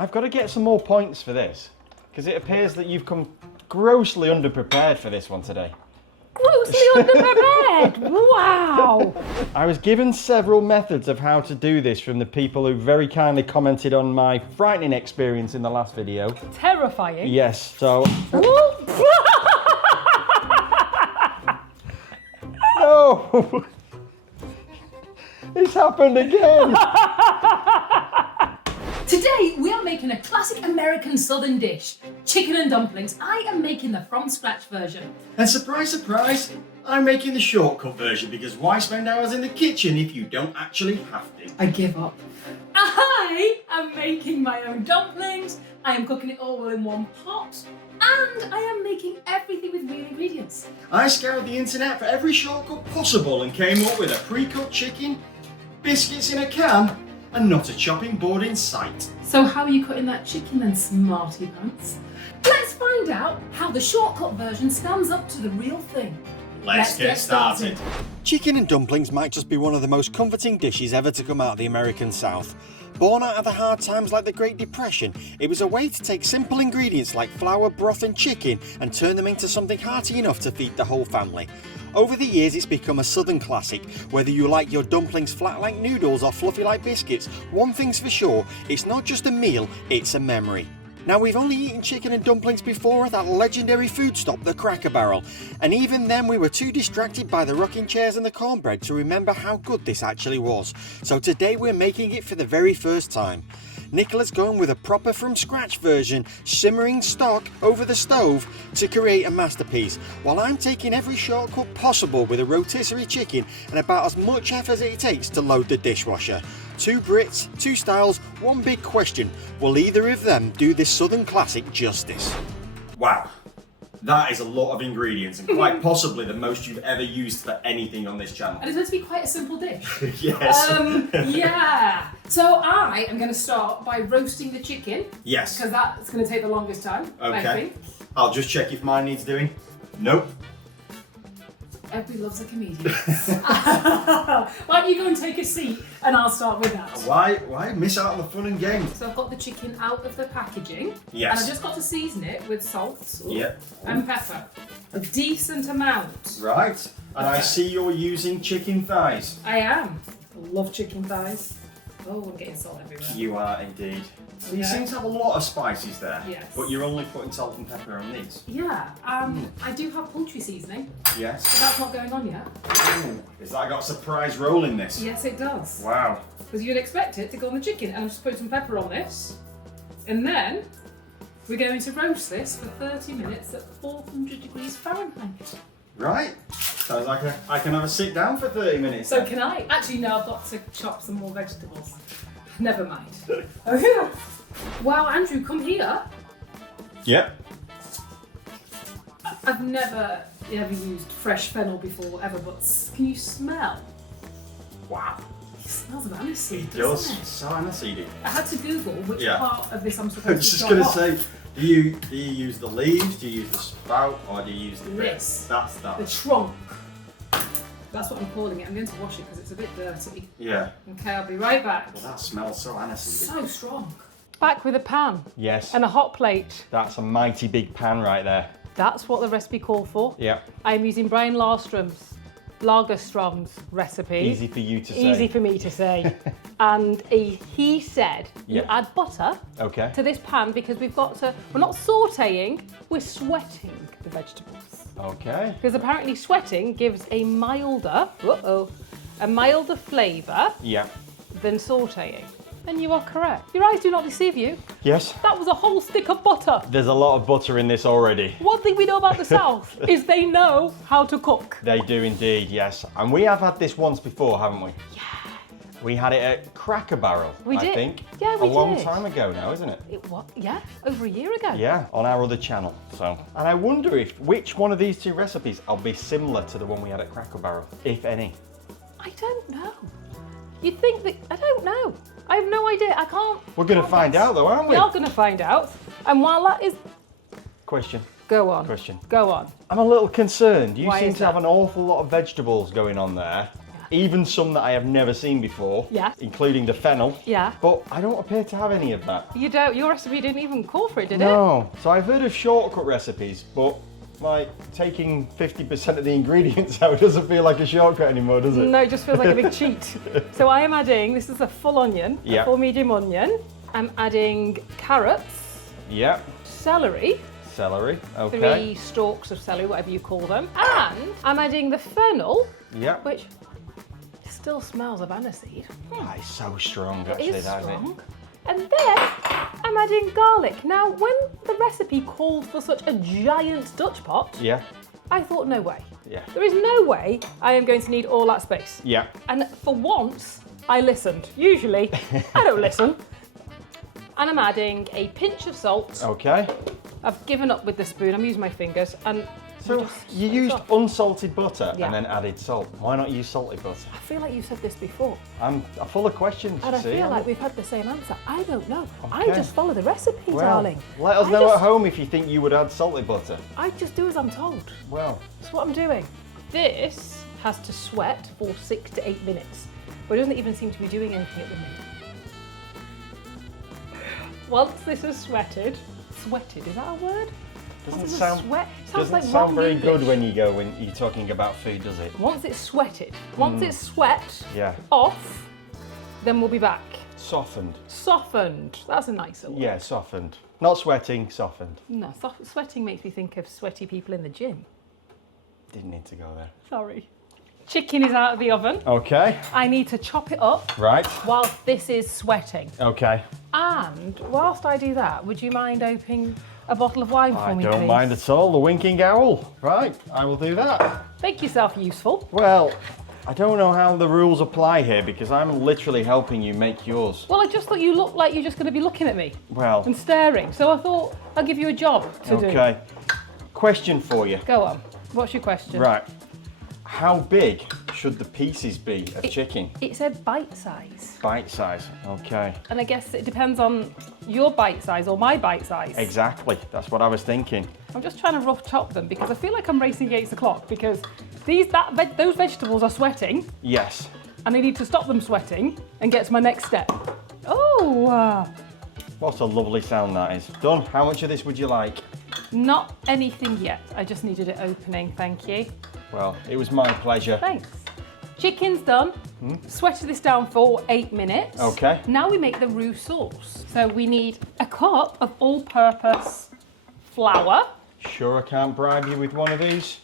I've got to get some more points for this, because it appears that you've come grossly underprepared for this one today. Grossly underprepared! Wow! I was given several methods of how to do this from the people who very kindly commented on my frightening experience in the last video. Terrifying. Yes, so... No! It's happened again! Today we are making a classic American southern dish, chicken and dumplings. I am making the from scratch version. And surprise, surprise, I'm making the shortcut version because why spend hours in the kitchen if you don't actually have to? I give up. I am making my own dumplings. I am cooking it all in one pot. And I am making everything with real ingredients. I scoured the internet for every shortcut possible and came up with a pre-cooked chicken, biscuits in a can, and not a chopping board in sight. So how are you cutting that chicken then, smarty pants? Let's find out how the shortcut version stands up to the real thing. Let's get started. Chicken and dumplings might just be one of the most comforting dishes ever to come out of the American South. Born out of the hard times like the Great Depression, it was a way to take simple ingredients like flour, broth and chicken and turn them into something hearty enough to feed the whole family. Over the years it's become a southern classic. Whether you like your dumplings flat like noodles or fluffy like biscuits, one thing's for sure, it's not just a meal, it's a memory. Now we've only eaten chicken and dumplings before at that legendary food stop, the Cracker Barrel, and even then we were too distracted by the rocking chairs and the cornbread to remember how good this actually was. So today we're making it for the very first time. Nicola's going with a proper from scratch version, simmering stock over the stove to create a masterpiece, while I'm taking every shortcut possible with a rotisserie chicken and about as much effort as it takes to load the dishwasher. Two Brits, two styles, one big question. Will either of them do this southern classic justice? Wow, that is a lot of ingredients and quite possibly the most you've ever used for anything on this channel. And it's meant to be quite a simple dish. Yes. Yeah. So I am going to start by roasting the chicken. Yes. Because that's going to take the longest time, I Okay. think. I'll just check if mine needs doing. Nope. Everybody loves a comedian. Why don't you go and take a seat and I'll start with that. Why miss out on the fun and games? So I've got the chicken out of the packaging. Yes. And I've just got to season it with salt Yep. and pepper. A decent amount. Right. And I see you're using chicken thighs. I am. I love chicken thighs. Oh, I'm getting salt everywhere. You are indeed. So you Yeah. seem to have a lot of spices there. Yes. But you're only putting salt and pepper on these. Yeah, I do have poultry seasoning, Yes. but that's not going on yet. Ooh, has that got a surprise roll in this? Yes, it does. Wow. Because you'd expect it to go on the chicken, and I'm just putting some pepper on this. And then we're going to roast this for 30 minutes at 400 degrees Fahrenheit. Right. Sounds like I can have a sit down for 30 minutes. So then. can I? Actually, no, I've got to chop some more vegetables. Never mind. Oh, yeah. Wow, Andrew, come here. Yep. I've never ever used fresh fennel before, ever, but can you smell? Wow. It smells of aniseed, It does. doesn't it? So aniseedy. I had to Google which Yeah. part of this I'm I supposed was to just chop going to off. say, do you use the leaves, do you use the sprout, or do you use the bit? This. That's The that. trunk. That's what I'm calling it. I'm going to wash it because it's a bit dirty. Yeah. Okay, I'll be right back. Well, that smells so aniseedy. So strong. Back with a pan Yes, and a hot plate. that's a mighty big pan right there. That's what the recipe called for. Yep, I am using Brian Lagerstrom's recipe. easy for you to say. Easy for me to say. And he said you Yep. add butter Okay. to this pan because we're not sauteing, we're sweating the vegetables. Okay. Because apparently sweating gives a milder flavour Yeah. than sauteing. And you are correct. Your eyes do not deceive you. Yes. That was a whole stick of butter. There's a lot of butter in this already. One thing we know about the South is they know how to cook. They do indeed, yes. And we have had this once before, haven't we? Yeah. We had it at Cracker Barrel, We I did. think. Yeah, we A long did. time ago now, isn't it? It what? Yeah, over a year ago. Yeah, on our other channel. So, and I wonder which one of these two recipes will be similar to the one we had at Cracker Barrel, if any. I don't know. You'd think that, I don't know. I have no idea. I can't. We're going to find out though, aren't we? We are going to find out. And while that is, Question. go on. Question. Go on. I'm a little concerned. You Why seem is to have that? an awful lot of vegetables going on there. Yeah. even some that I have never seen before. Yeah. Including the fennel. Yeah. But I don't appear to have any of that. You don't. Your recipe didn't even call for it, did it? No. So I've heard of shortcut recipes, but like taking 50% of the ingredients out doesn't feel like a shortcut anymore, does it? No, it just feels like a big cheat. So I am adding, this is a full onion, Yeah. a full medium onion. I'm adding carrots, Yeah. celery, Celery. Okay. 3 stalks of celery, whatever you call them. And I'm adding the fennel, Yeah. which still smells of aniseed. That is so strong, It actually, is that strong. And then I'm adding garlic. Now, when the recipe called for such a giant Dutch pot, Yeah. I thought, no way. Yeah. There is no way I am going to need all that space. Yeah. And for once, I listened. Usually, I don't listen. And I'm adding a pinch of salt. Okay. I've given up with the spoon. I'm using my fingers. And So you used unsalted butter Yeah. and then added salt. Why not use salted butter? I feel like you said this before. I'm full of questions. And I see? feel like we've had the same answer. I don't know. I Okay. just follow the recipe, Well, darling. let us I know just- at home if you think you would add salted butter. I just do as I'm told. Well, That's what I'm doing. This has to sweat for 6 to 8 minutes, but it doesn't even seem to be doing anything at the minute. Once this is sweated, is that a word? doesn't Once it's sound sweat, sounds doesn't like sound wrong very English. good when you're talking about food, does it? Once it's sweated, once it's sweat Yeah. off, then we'll be back. Softened. Softened. That's a nicer word. Yeah, softened. Not sweating, softened. No, sweating makes me think of sweaty people in the gym. Didn't need to go there. Sorry. Chicken is out of the oven. Okay. I need to chop it up Right. whilst this is sweating. Okay. And whilst I do that, would you mind opening a bottle of wine for I me, don't please? mind at all. The winking owl. Right. I will do that. Make yourself useful. Well, I don't know how the rules apply here because I'm literally helping you make yours. Well, I just thought you looked like you're just going to be looking at me Well, and staring. So I thought I'll give you a job to do. okay. Question for you. Go on. What's your question? Right. How big should the pieces be of chicken? It said bite size. Bite size. Okay. And I guess it depends on your bite size or my bite size. Exactly. That's what I was thinking. I'm just trying to rough chop them because I feel like I'm racing against the clock because those vegetables are sweating Yes. and I need to stop them sweating and get to my next step. Oh, What a lovely sound that is. Done. How much of this would you like? not anything yet. I just needed it opening, thank you. Well, it was my pleasure. Thanks. Chicken's done. Sweated this down for 8 minutes. Okay. Now we make the roux sauce. So we need a cup of all-purpose flour. Sure I can't bribe you with one of these?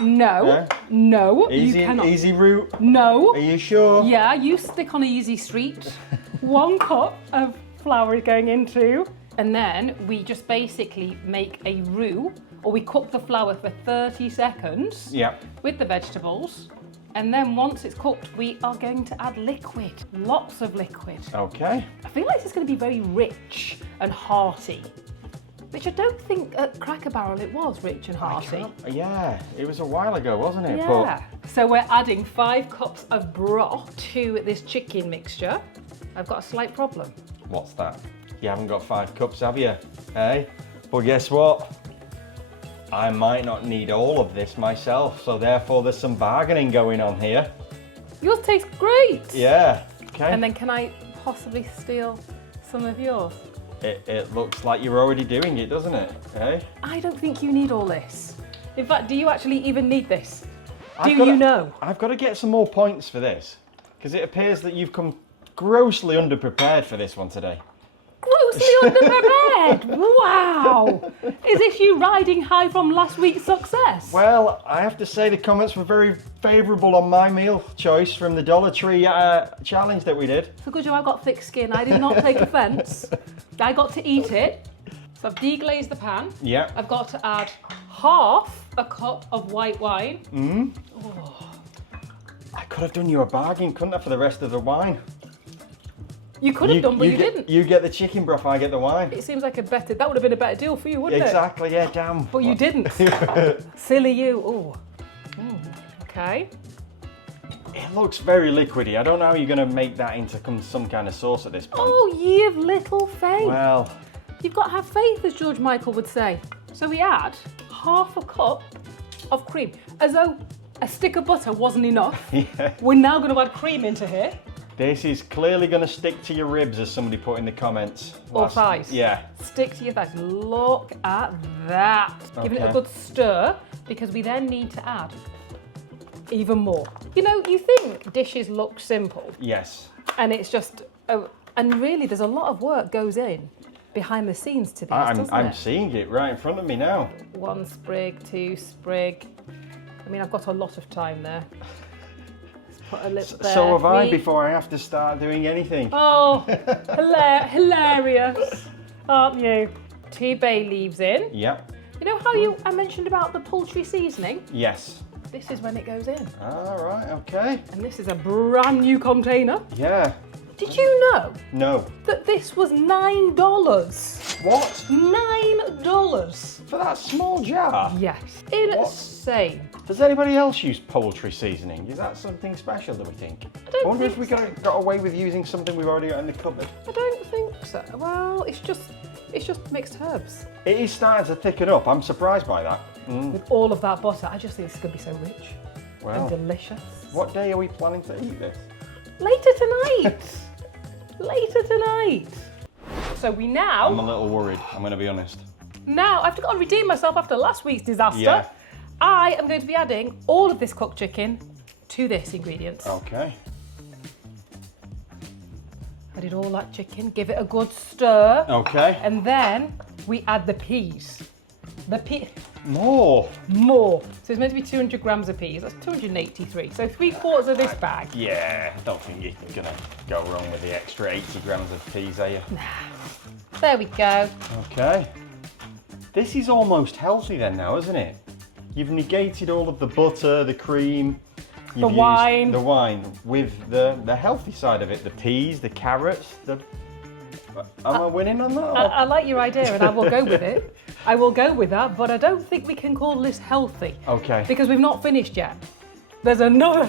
No, Yeah? no, Easy, you cannot. easy route? No. Are you sure? Yeah, you stick on easy street. 1 cup of flour is going into, and then we just basically make a roux, or we cook the flour for 30 seconds Yeah. with the vegetables. And then once it's cooked, we are going to add liquid, lots of liquid. Okay. I feel like it's going to be very rich and hearty, which I don't think at Cracker Barrel it was rich and hearty. Yeah, it was a while ago, wasn't it? Yeah. So we're adding 5 cups of broth to this chicken mixture. I've got a slight problem. But what's that? You haven't got 5 cups, have you? Hey? But guess what? I might not need all of this myself, so therefore there's some bargaining going on here. Yours tastes great. Yeah. Okay. And then can I possibly steal some of yours? It looks like you're already doing it, doesn't it? Hey? I don't think you need all this. In fact, do you actually even need this? Do I've gotta- you know? I've got to get some more points for this, because it appears that you've come grossly underprepared for this one today. Grossly underprepared. Wow. Is this you riding high from last week's success? Well, I have to say the comments were very favourable on my meal choice from the Dollar Tree challenge that we did. So good job I got thick skin. I did not take offence. I got to eat it. So I've deglazed the pan. Yeah. I've got to add half a cup of white wine. I could have done you a bargain, couldn't I, for the rest of the wine? You could have done, but you didn't. You get the chicken broth, I get the wine. It seems like that would have been a better deal for you, wouldn't Exactly, yeah, damn. it? But you didn't. Silly you. Oh. Okay. It looks very liquidy. I don't know how you're going to make that into some kind of sauce at this point. Oh, ye of little faith. Well, You've got to have faith, as George Michael would say. So we add half a cup of cream, as though a stick of butter wasn't enough. Yeah. We're now going to add cream into here. This is clearly going to stick to your ribs, as somebody put in the comments. Or thighs. Yeah. Stick to your thighs. Look at that. Giving it a Okay. good stir, because we then need to add even more. You know, you think dishes look simple, Yes. and it's just, and really there's a lot of work goes in behind the scenes to these, doesn't I'm it? seeing it right in front of me now. 1 sprig, 2 sprig. I mean, I've got a lot of time there. Let's put a lip there. So have I 3. before I have to start doing anything. Oh, hilarious, aren't you? 2 bay leaves in. Yep. You know how I mentioned about the poultry seasoning? Yes. This is when it goes in. All right, okay. And this is a brand new container. Yeah. Did you know No. that this was $9? What? $9? For that small jar? Yes. Insane. Does anybody else use poultry seasoning? Is that something special, do we think? I don't wonder if think we got away with using something we've already got in the cupboard. I don't think so. Well, it's just mixed herbs. It is starting to thicken up. I'm surprised by that. With all of that butter, I just think it's going to be so rich Well, and delicious. what day are we planning to eat this? Later tonight. Later tonight. So we I'm a now, little worried, I'm going to be honest. I've got to redeem myself after last week's disaster. Yeah. I am going to be adding all of this cooked chicken to this ingredient. Okay. Added all that chicken, give it a good stir, Okay. and then we add the peas. More. More. So it's meant to be 200 grams of peas. That's 283. So 3/4 of this bag. Yeah, I don't think you're going to go wrong with the extra 80 grams of peas, are you? There we go. Okay. This is almost healthy then now, isn't it? You've negated all of the butter, the cream, you've used wine. the wine with the healthy side of it, the peas, the carrots, Am I winning on that? I like your idea, and I will go with it. I will go with that, but I don't think we can call this healthy. Okay. Because we've not finished yet. There's another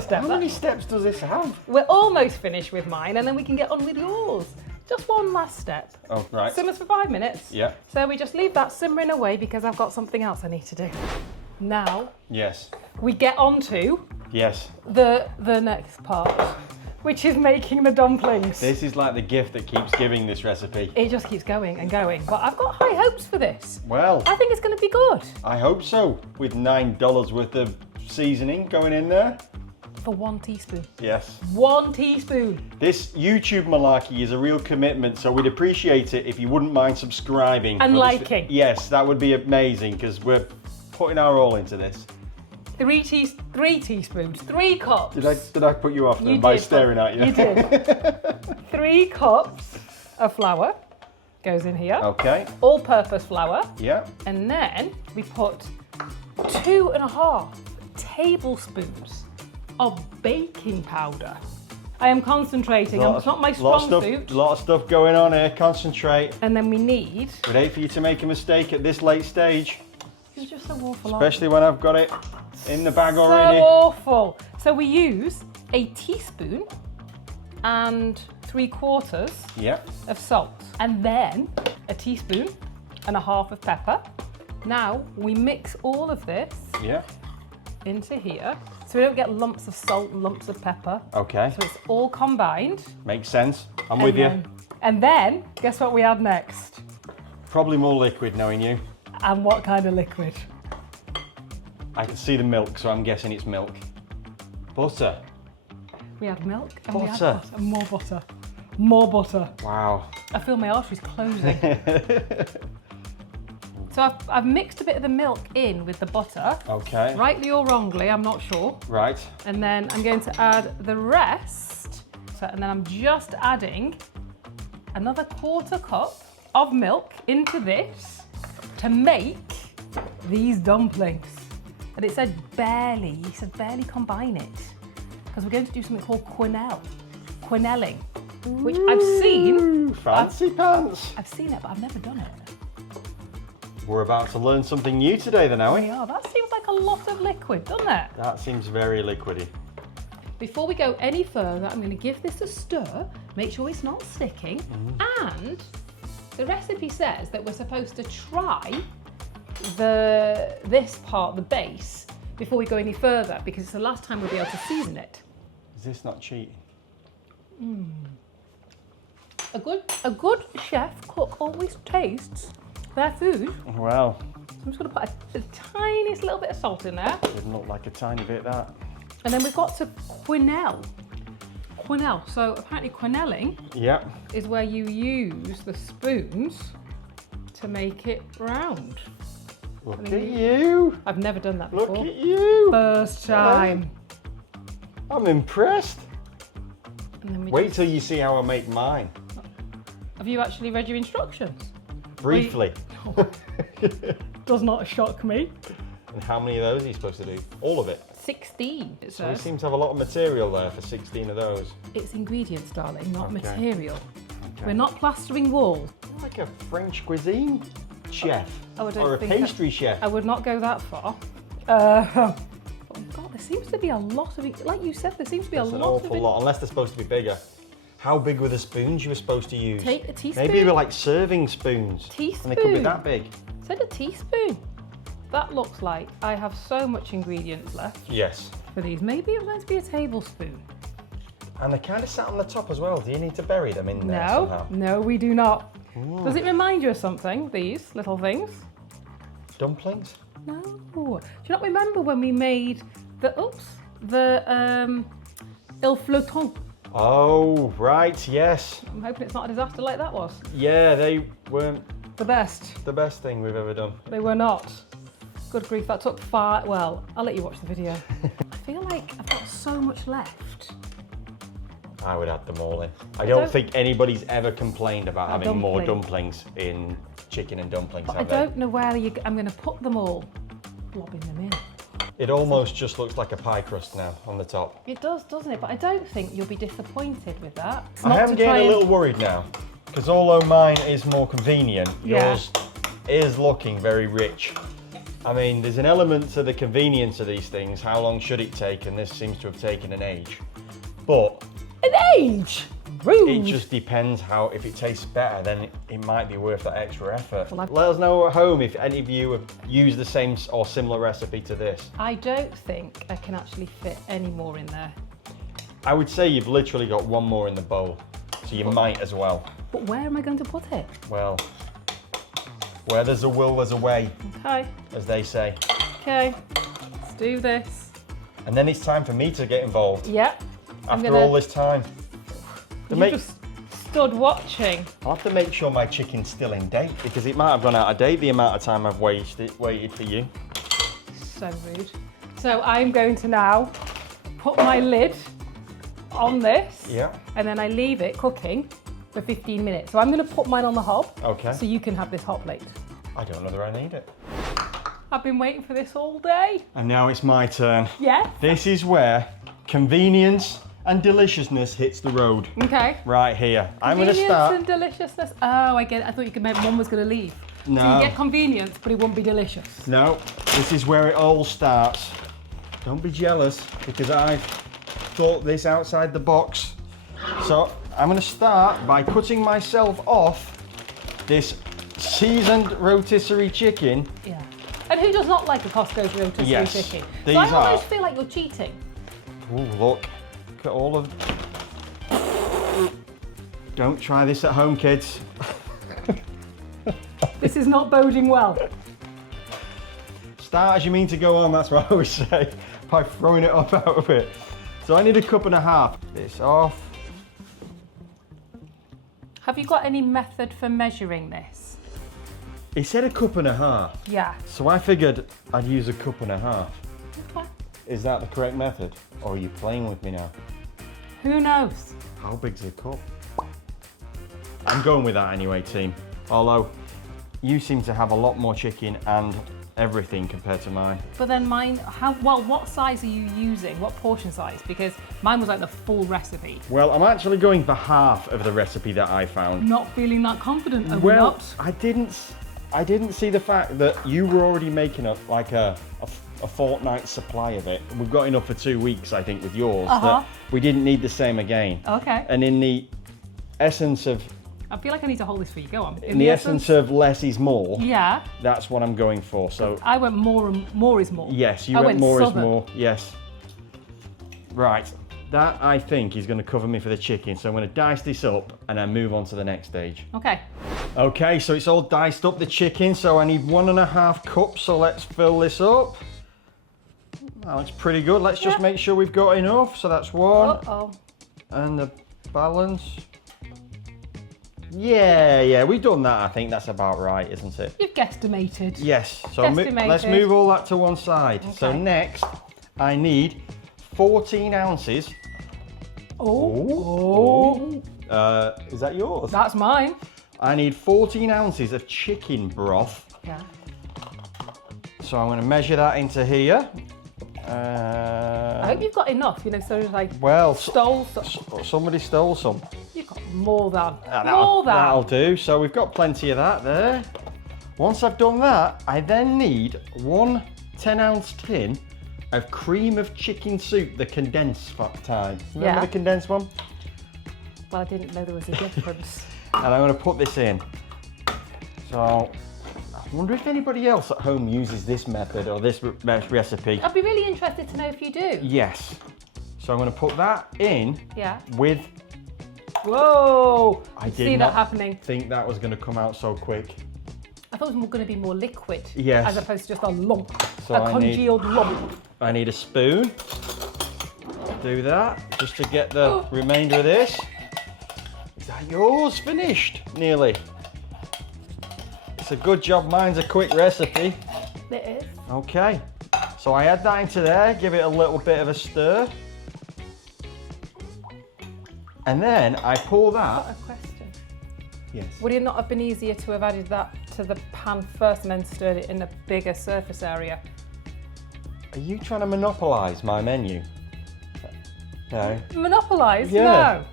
step. How many steps does this have? We're almost finished with mine, and then we can get on with yours. Just one last step. Oh, right. Simmers for 5 minutes. Yeah. So we just leave that simmering away because I've got something else I need to do. Now Yes. we get on to Yes. the next part, which is making the dumplings. This is like the gift that keeps giving, this recipe. It just keeps going and going, but I've got high hopes for this. Well, I think it's going to be good. I hope so. With $9 worth of seasoning going in there. For 1 teaspoon. Yes. 1 teaspoon. This YouTube malarkey is a real commitment, so we'd appreciate it if you wouldn't mind subscribing. And for this liking. Yes, that would be amazing, because we're putting our all into this. 3 teaspoons, 3 cups. Did I put you off then You by did, staring at you? You did. 3 cups of flour goes in here. Okay. All-purpose flour. Yeah. And then we put 2.5 tablespoons of baking powder. I am concentrating. It's not my strong suit. A lot of stuff going on here. Concentrate. And then we need. We'd hate for you to make a mistake at this late stage, You're just so awful. especially when I've got it in the bag so already. awful. So we use a teaspoon and 3/4 Yep. of salt, and then a teaspoon and a half of pepper. Now we mix all of this Yeah. into here, so we don't get lumps of salt and lumps of pepper. Okay. So it's all combined. Makes sense. I'm with you. And then, guess what we add next? Probably more liquid, knowing you. And what kind of liquid? I can see the milk, so I'm guessing it's milk. Butter. We add milk and we add Butter. butter. And more butter. More butter. Wow. I feel my arteries closing. So I've mixed a bit of the milk in with the butter. Okay. Rightly or wrongly, I'm not sure. Right. And then I'm going to add the rest. And then I'm just adding another 1/4 cup of milk into this to make these dumplings. And it said barely, he said barely combine it. Because we're going to do something called quenelling, which I've seen. Fancy pants. I've seen it, but I've never done it. We're about to learn something new today then, are we? We are. That seems like a lot of liquid, doesn't it? That seems very liquidy. Before we go any further, I'm going to give this a stir, make sure it's not sticking, and the recipe says that we're supposed to try this part, the base, before we go any further, because it's the last time we'll be able to season it. Is this not cheating? A good chef cook always tastes their food. Well, So I'm just going to put a tiniest little bit of salt in there. didn't look like a tiny bit, that. And then we've got to quenelle. Quenelle. So apparently quenelling Yep. is where you use the spoons to make it round. Look at you. I've never done that Look before. at you. First time. I'm impressed. And then we Wait just- till you see how I make mine. Have you actually read your instructions? Briefly. Does not shock me. And how many of those are you supposed to do? All of it. 16, it So we says. seem to have a lot of material there for 16 of those. It's ingredients, darling, not Okay. material. Okay. We're not plastering wall. Like a French cuisine chef. Oh, I don't or a think that- pastry chef. I would not go that far. Oh God, there seems to be a lot of it. Like you said, there seems to be That's a an lot of awful it. lot, unless they're supposed to be bigger. How big were the spoons you were supposed to use? Take a teaspoon. Maybe they were like serving spoons. And they could be Teaspoon. that big. Said a teaspoon. That looks like I have so much ingredients left Yes. for these. Maybe it was meant to be a tablespoon. And they kind of sat on the top as well. Do you need to bury them in there No, somehow? no, we do not. Ooh. Does it remind you of something, these little things? Dumplings? No. Do you not remember when we made the, il flottant? Oh, right, yes. I'm hoping it's not a disaster like that was. Yeah, they weren't The best. the best thing we've ever done. They were not. Good grief, that took far. Well, I'll let you watch the video. I feel like I've got so much left. I would add them all in. I don't think anybody's ever complained about A having more dumpling. dumplings in chicken and dumplings, But I have they? don't know where I'm going to put them all. Blobbing them in. It almost just looks like a pie crust now on the top. It does, doesn't it? But I don't think you'll be disappointed with that. It's I not am to try getting a and- little worried now, because although mine is more convenient, Yeah. yours is looking very rich. I mean, there's an element to the convenience of these things. How long should it take? And this seems to have taken an age. But An age! Rude! it just depends how, if it tastes better, then it might be worth that extra effort. Well, I've- Let us know at home if any of you have used the same or similar recipe to this. I don't think I can actually fit any more in there. I would say you've literally got one more in the bowl, so you might as well. But where am I going to put it? Well, where there's a will, there's a way, Okay, as they say. okay. Let's do this. And then it's time for me to get involved Yep. after all this time. To You make- just stood watching. I'll have to make sure my chicken's still in date, because it might have gone out of date the amount of time I've waited for you. So rude. So I'm going to now put my lid on this. Yeah. And then I leave it cooking for 15 minutes. So I'm going to put mine on the hob. Okay. So you can have this hot plate. I don't know whether I need it. I've been waiting for this all day. And now it's my turn. Yes. This is where convenience and deliciousness hits the road. Okay. Right here. I'm going to Convenience start. and deliciousness. Oh, I get it. I thought you could make one was going to leave. So No. you get convenience, but it won't be delicious. No, this is where it all starts. Don't be jealous, because I've thought this outside the box. So I'm going to start by cutting myself off this seasoned rotisserie chicken. Yeah. And who does not like a Costco's rotisserie Yes, chicken? these So I are- almost feel like you're cheating. Oh, look at all of. Don't try this at home, kids. This is not boding well. Start as you mean to go on, that's what I always say, by throwing it up out of it. So I need a cup and a half. This off. Have you got any method for measuring this? It said a cup and a half, Yeah. so I figured I'd use a cup and a half. Okay. Is that the correct method? Or are you playing with me now? Who knows? How big's the cup? I'm going with that anyway, team. Although, you seem to have a lot more chicken and everything compared to mine. But then mine, what size are you using? What portion size? Because mine was like the full recipe. Well, I'm actually going for half of the recipe that I found. Not feeling that confident, are we Well, not? I didn't see the fact that you were already making a fortnight supply of it. We've got enough for 2 weeks, I think, with yours. Uh-huh. That we didn't need the same again. Okay. And in the essence of I feel like I need to hold this for you. Go on. In the essence of less is more, Yeah. that's what I'm going for. So I went more is more. yes, you I went more southern. is more. Yes. Right. That I think is going to cover me for the chicken. So I'm going to dice this up and then move on to the next stage. Okay. Okay, so it's all diced up, the chicken. So I need 1.5 cups. So let's fill this up. That looks pretty good. Let's just make sure we've got enough. So that's one. Uh-oh. And the balance. Yeah, we've done that. I think that's about right, isn't it? You've guesstimated. Yes. So Guesstimated. let's move all that to one side. So Okay. next, I need 14 ounces. Oh. Is that yours? That's mine. I need 14 ounces of chicken broth. Yeah. So I'm going to measure that into here. I hope you've got enough, so like Well, stole some. somebody stole some. You've got more than. That'll do. So we've got plenty of that there. Once I've done that, I then need one 10-ounce tin of cream of chicken soup, the condensed type. Remember Yeah. the condensed one? Well, I didn't know there was a difference. And I'm going to put this in. So I wonder if anybody else at home uses this method or this recipe. I'd be really interested to know if you do. Yes. So I'm going to put that in Yeah. with. Whoa! I did See not that happening. think that was going to come out so quick. I thought it was going to be more liquid. Yes. As opposed to just a lump. So a I congealed lump. I need a spoon. Do that just to get the remainder of this. Is that yours? Finished nearly. It's a good job mine's a quick recipe. It is. Okay. So I add that into there, give it a little bit of a stir. And then I pour that. Got a question. Yes. Would it not have been easier to have added that to the pan first and then stirred it in a bigger surface area? Are you trying to monopolise my menu? No. Monopolise? Yeah. No.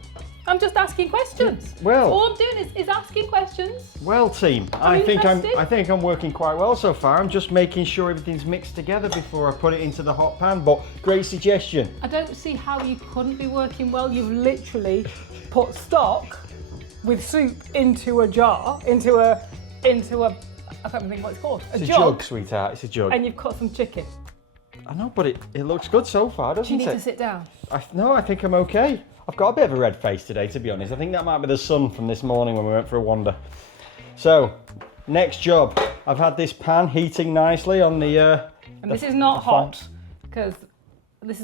I'm just asking questions. Well- all I'm doing is asking questions. Well, team, I you think interested? I'm working quite well so far. I'm just making sure everything's mixed together before I put it into the hot pan. But great suggestion. I don't see how you couldn't be working well. You've literally put stock with soup into a jar, into a I can't even think what it's called. It's a jug, sweetheart. It's a jug. And you've cut some chicken. I know, but it looks good so far, Do you doesn't need it? to sit down? No, I think I'm okay. I've got a bit of a red face today, to be honest. I think that might be the sun from this morning when we went for a wander. So, next job. I've had this pan heating nicely on the... And this is not hot, because this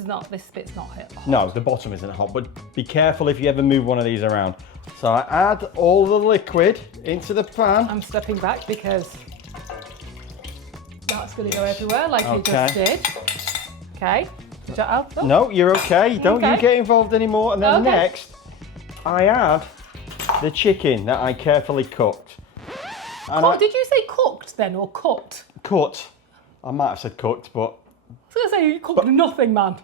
bit's not hot. No, the bottom isn't hot, but be careful if you ever move one of these around. So I add all the liquid into the pan. I'm stepping back because that's going to go everywhere like you Okay. just did. Okay. No, you're okay. Don't you Okay. get involved anymore. And then Okay. next, I add the chicken that I carefully cooked. And Did you say cooked then or cut? cut. I might have said cooked, but... I was going to say you cooked nothing, man.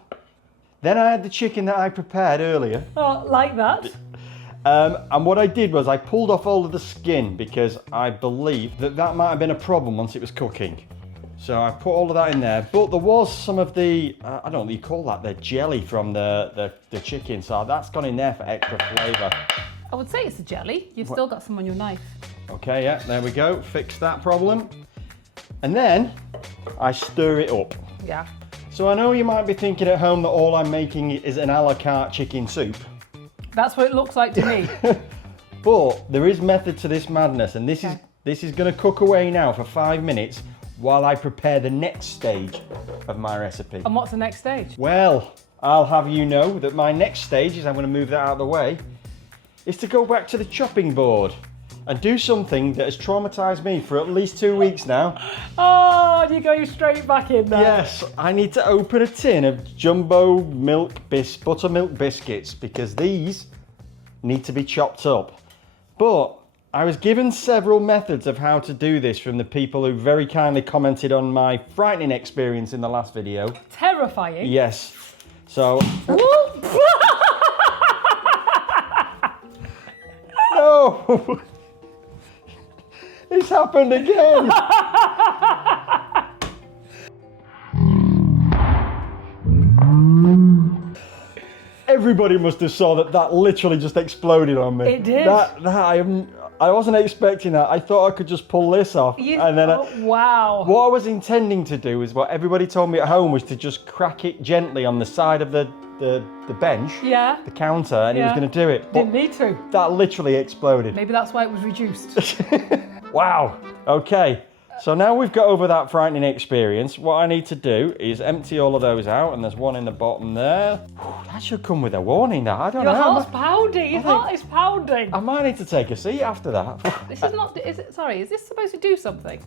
Then I had the chicken that I prepared earlier. Oh, like that. And what I did was I pulled off all of the skin because I believe that might have been a problem once it was cooking. So I put all of that in there, but there was some of the, I don't know what you call that, the jelly from the chicken, so that's gone in there for extra flavour. I would say it's a jelly. You've still got some on your knife. Okay, yeah, there we go, fix that problem. And then I stir it up. Yeah. So I know you might be thinking at home that all I'm making is an a la carte chicken soup. That's what it looks like to me. But there is method to this madness, and this is going to cook away now for 5 minutes while I prepare the next stage of my recipe. And what's the next stage? Well, I'll have you know that my next stage, is I'm going to move that out of the way, is to go back to the chopping board and do something that has traumatised me for at least 2 weeks now. Oh, you're going straight back in there. Yes, I need to open a tin of jumbo buttermilk biscuits because these need to be chopped up. But I was given several methods of how to do this from the people who very kindly commented on my frightening experience in the last video. Terrifying. Yes. So, no! It's happened again! Everybody must have saw that literally just exploded on me. It did. That I wasn't expecting that. I thought I could just pull this off. And then wow. what I was intending to do is what everybody told me at home was to just crack it gently on the side of the bench, Yeah. the counter, and he was going to do it. But Didn't need to. that literally exploded. Maybe that's why it was reduced. Wow. Okay. So now we've got over that frightening experience, what I need to do is empty all of those out, and there's one in the bottom there. Whew, that should come with a warning, that. I don't Your know. heart's pounding. Your heart is pounding. I might need to take a seat after that. This is not. Is it? Sorry. Is this supposed to do something?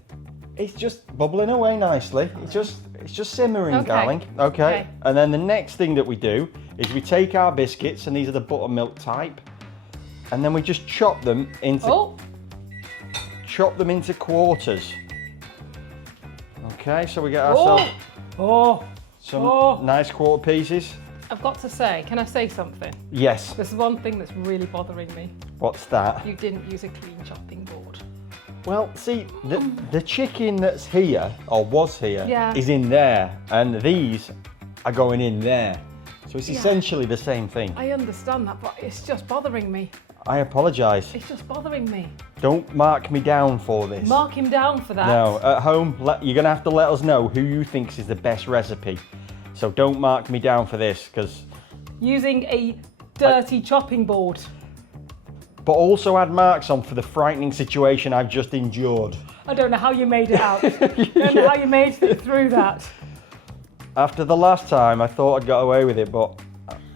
It's just bubbling away nicely. It's just simmering, Okay. darling. Okay. Okay. And then the next thing that we do is we take our biscuits, and these are the buttermilk type, and then we just chop them into quarters. Okay, so we get ourselves some nice quarter pieces. I've got to say, can I say something? Yes. There's one thing that's really bothering me. What's that? You didn't use a clean chopping board. Well, see, the chicken that's here, or was here, Yeah. is in there, and these are going in there. So it's essentially the same thing. I understand that, but it's just bothering me. I apologise. It's just bothering me. Don't mark me down for this. Mark him down for that. No, at home, you're going to have to let us know who you think is the best recipe. So don't mark me down for this, because... Using a dirty chopping board. But also add marks on for the frightening situation I've just endured. I don't know how you made it out. I don't know how you made it through that. After the last time, I thought I'd got away with it, but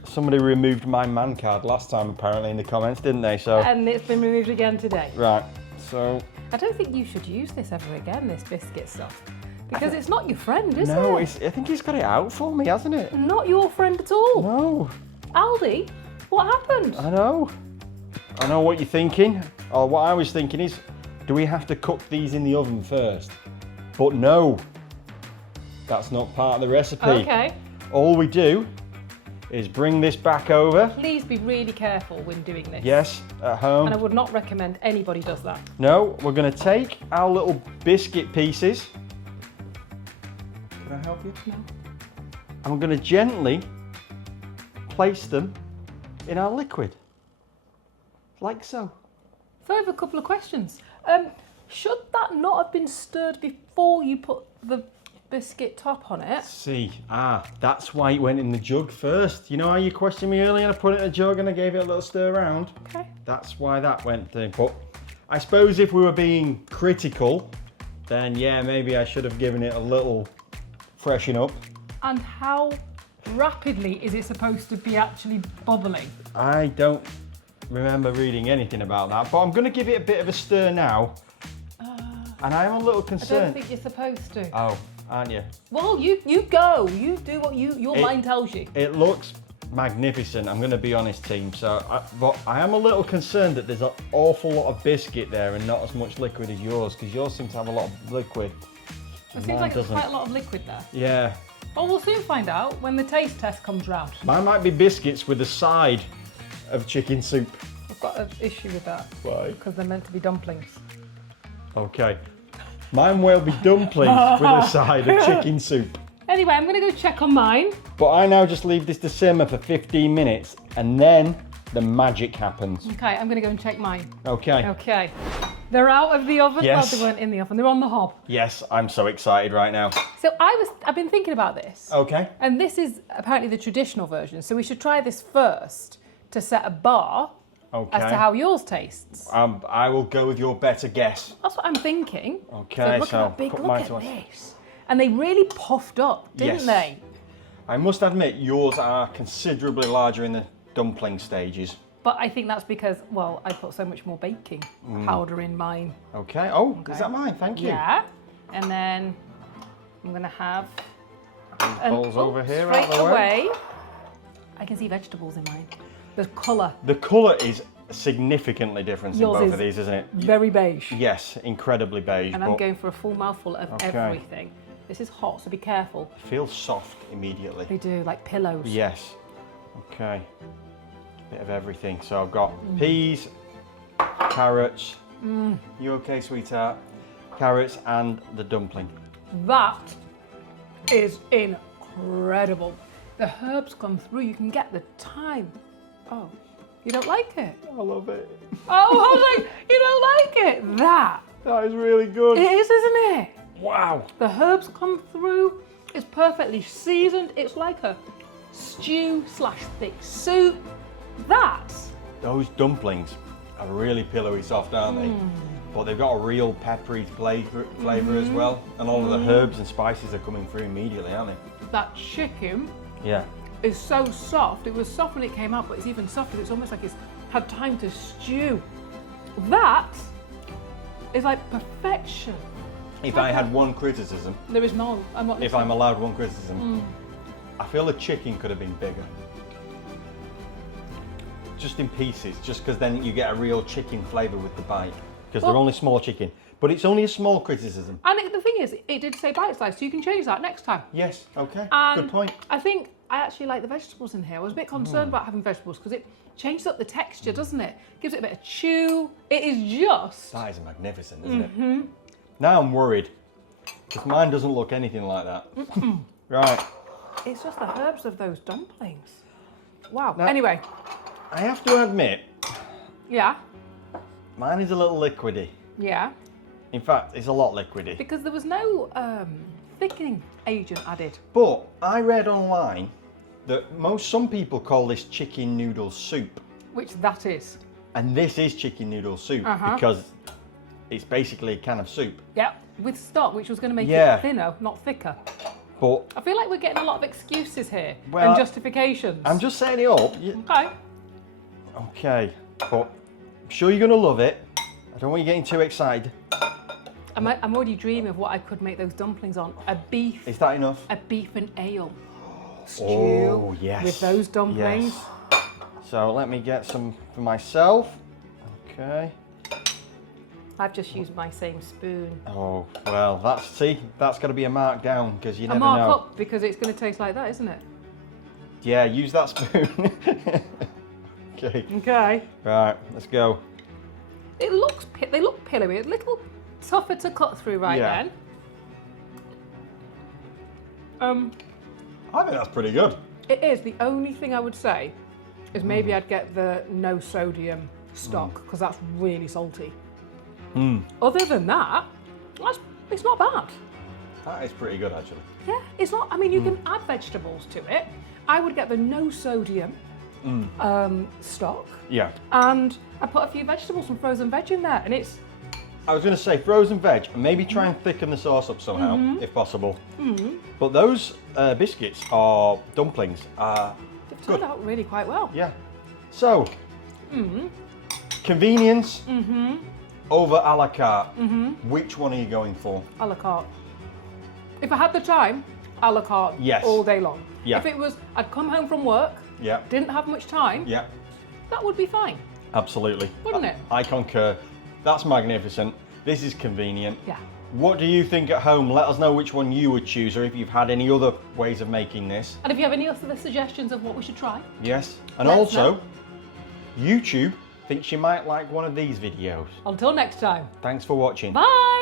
somebody removed my man card last time, apparently, in the comments, didn't they? So. And it's been removed again today. Right, so... I don't think you should use this ever again, this biscuit stuff. Because it's not your friend, is it? No, I think he's got it out for me, hasn't it? Not your friend at all. No. Aldi, what happened? I know. I know what you're thinking. Or what I was thinking is, do we have to cook these in the oven first? But no. That's not part of the recipe. Okay. All we do is bring this back over. Please be really careful when doing this. Yes, at home. And I would not recommend anybody does that. No, we're going to take our little biscuit pieces. Can I help you? No. And we're going to gently place them in our liquid. Like so. So I have a couple of questions. Should that not have been stirred before you put the biscuit top on it? See, that's why it went in the jug first. You know how you questioned me earlier and I put it in a jug and I gave it a little stir around? Okay. That's why that went through. But I suppose if we were being critical, then yeah, maybe I should have given it a little freshen up. And how rapidly is it supposed to be actually bubbling? I don't remember reading anything about that, but I'm going to give it a bit of a stir now. And I'm a little I concerned. don't think you're supposed to. Oh, aren't you? Well, you go. You do what your mind tells you. It looks magnificent, I'm going to be honest, team. But I am a little concerned that there's an awful lot of biscuit there and not as much liquid as yours, because yours seems to have a lot of liquid. It seems like there's quite a lot of liquid there. Yeah. Well, we'll soon find out when the taste test comes round. Mine might be biscuits with a side of chicken soup. I've got an issue with that. Why? Because they're meant to be dumplings. Okay. Mine will be dumplings with a side of chicken soup. Anyway, I'm going to go check on mine. But I now just leave this to simmer for 15 minutes and then the magic happens. Okay, I'm going to go and check mine. Okay. Okay. They're out of the oven. Yes. Well, they weren't in the oven. They're on the hob. Yes, I'm so excited right now. So I've been thinking about this. Okay. And this is apparently the traditional version. So we should try this first to set a bar Okay. as to how yours tastes. I will go with your better guess. That's what I'm thinking. Okay, Look so at that big, put look mine at to us. this. And they really puffed up, didn't Yes. they? I must admit, yours are considerably larger in the dumpling stages. But I think that's because, well, I put so much more baking powder in mine. Okay. Oh, Okay. is that mine? Thank you. Yeah. And then I'm going to have... Bowls over here, straight out the way. away. I can see vegetables in mine. The colour, The colour is significantly different in Yours both is of these, isn't it? very beige. Yes, incredibly beige. And but I'm going for a full mouthful of Okay. everything. This is hot, so be careful. feels soft immediately. They do, like pillows. Yes. Okay. Bit of everything. So I've got peas, carrots. You okay, sweetheart? Carrots and the dumpling. That is incredible. The herbs come through. You can get the thyme. Oh, You don't like it? I love it. Oh, I was like, you don't like it? That is really good. It is, isn't it? Wow. The herbs come through. It's perfectly seasoned. It's like a stew / thick soup. Those dumplings are really pillowy soft, aren't they? But they've got a real peppery flavour as well. And all of the herbs and spices are coming through immediately, aren't they? That chicken Yeah. is so soft. It was soft when it came out, but it's even softer. It's almost like it's had time to stew. That is like perfection. If I had one criticism, There is none. I'm not if listening. I'm allowed one criticism, I feel the chicken could have been bigger. Just in pieces, just because then you get a real chicken flavour with the bite. Because they're Well- only small chicken. But it's only a small criticism. And the thing is, it did say bite size, so you can change that next time. Yes, okay, And good point. I think I actually like the vegetables in here. I was a bit concerned about having vegetables because it changes up the texture, doesn't it? Gives it a bit of chew. It is just... That is magnificent, isn't it? Now I'm worried, because mine doesn't look anything like that. Right, It's just the herbs of those dumplings. Wow. Now- Anyway, I have to admit, yeah, mine is a little liquidy. yeah. In fact, it's a lot liquidy. Because there was no thickening agent added. But I read online that some people call this chicken noodle soup. Which that is. And this is chicken noodle soup because it's basically a can of soup. Yeah. With stock, which was going to make Yeah. it thinner, not thicker. But I feel like we're getting a lot of excuses here Well, and justifications. I'm just setting it up. Okay. Okay, but I'm sure you're going to love it. I don't want you getting too excited. I'm already dreaming of what I could make those dumplings on. A beef Is that enough? and ale stew Oh, yes. with those dumplings. Yes. So let me get some for myself. Okay. I've just used my same spoon. Oh, well, that's got to be a mark down because you A never mark know. up because it's going to taste like that, isn't it? Yeah, use that spoon. Okay. Okay. Right, let's go. They look pillowy, a little tougher to cut through right Yeah. then. I think that's pretty good. It is. The only thing I would say is maybe I'd get the no sodium stock because that's really salty. Other than that, it's not bad. That is pretty good, actually. Yeah, it's not. I mean, you can add vegetables to it. I would get the no sodium stock, Yeah. and I put a few vegetables and frozen veg in there, and it's I was going to say frozen veg, and maybe try and thicken the sauce up somehow, if possible. But those biscuits or dumplings are they've turned out really quite well. yeah. So, convenience over a la carte. Which one are you going for? A la carte. If I had the time, a la carte Yes. all day long. Yeah. If it was, I'd come home from work, Yeah. didn't have much time, Yeah. that would be fine, Absolutely. wouldn't it? I concur. That's magnificent. This is convenient. Yeah. What do you think at home? Let us know which one you would choose, or if you've had any other ways of making this. And if you have any other suggestions of what we should try, Yes. And Let us also, know. YouTube thinks you might like one of these videos. until next time, Thanks for watching. bye!